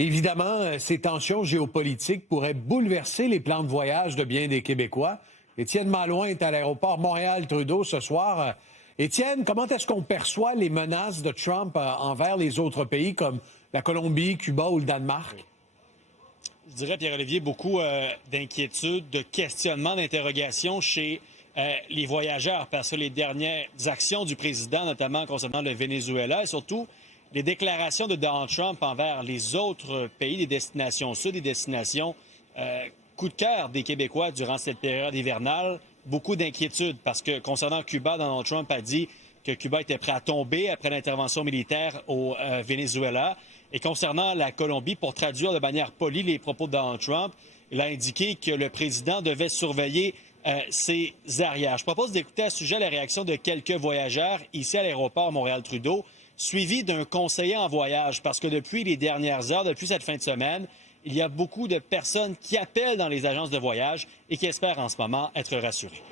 Évidemment, ces tensions géopolitiques pourraient bouleverser les plans de voyage de bien des Québécois. Étienne Malouin est à l'aéroport Montréal-Trudeau ce soir. Étienne, comment est-ce qu'on perçoit les menaces de Trump envers les autres pays comme la Colombie, Cuba ou le Danemark? Je dirais, Pierre-Olivier, beaucoup d'inquiétudes, de questionnements, d'interrogations chez les voyageurs parce que les dernières actions du président, notamment concernant le Venezuela et surtout les déclarations de Donald Trump envers les autres pays, des destinations sud, des destinations coup de cœur des Québécois durant cette période hivernale, beaucoup d'inquiétudes parce que concernant Cuba, Donald Trump a dit que Cuba était prêt à tomber après l'intervention militaire au Venezuela. Et concernant la Colombie, pour traduire de manière polie les propos de Donald Trump, il a indiqué que le président devait surveiller ses arrières. Je propose d'écouter à ce sujet la réaction de quelques voyageurs ici à l'aéroport Montréal-Trudeau, suivi d'un conseiller en voyage, parce que depuis les dernières heures, depuis cette fin de semaine, il y a beaucoup de personnes qui appellent dans les agences de voyage et qui espèrent en ce moment être rassurées.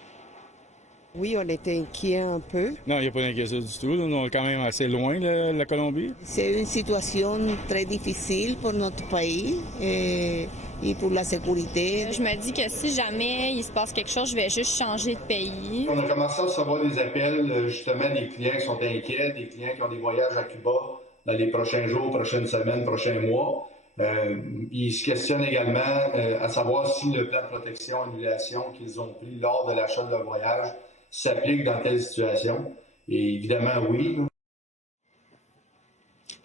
Oui, on était inquiets un peu. Non, il n'y a pas d'inquiétude du tout. On est quand même assez loin de la Colombie. C'est une situation très difficile pour notre pays et pour la sécurité. Je me dis que si jamais il se passe quelque chose, je vais juste changer de pays. On a commencé à recevoir des appels, justement, des clients qui sont inquiets, des clients qui ont des voyages à Cuba dans les prochains jours, prochaines semaines, prochains mois. Ils se questionnent également à savoir si le plan de protection, annulation qu'ils ont pris lors de l'achat de leur voyage s'applique dans telle situation. Et évidemment, oui.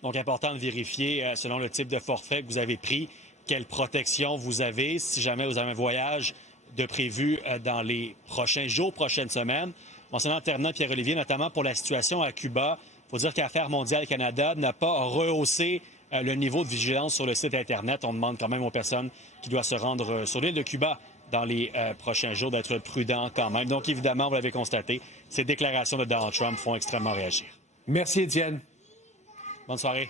Donc, important de vérifier, selon le type de forfait que vous avez pris, quelle protection vous avez, si jamais vous avez un voyage de prévu dans les prochains jours, prochaines semaines. Concernant terminant, Pierre-Olivier, notamment pour la situation à Cuba, il faut dire qu'Affaires mondiales Canada n'a pas rehaussé le niveau de vigilance sur le site Internet. On demande quand même aux personnes qui doivent se rendre sur l'île de Cuba dans les prochains jours d'être prudents quand même. Donc, évidemment, vous l'avez constaté, ces déclarations de Donald Trump font extrêmement réagir. Merci, Étienne. Bonne soirée.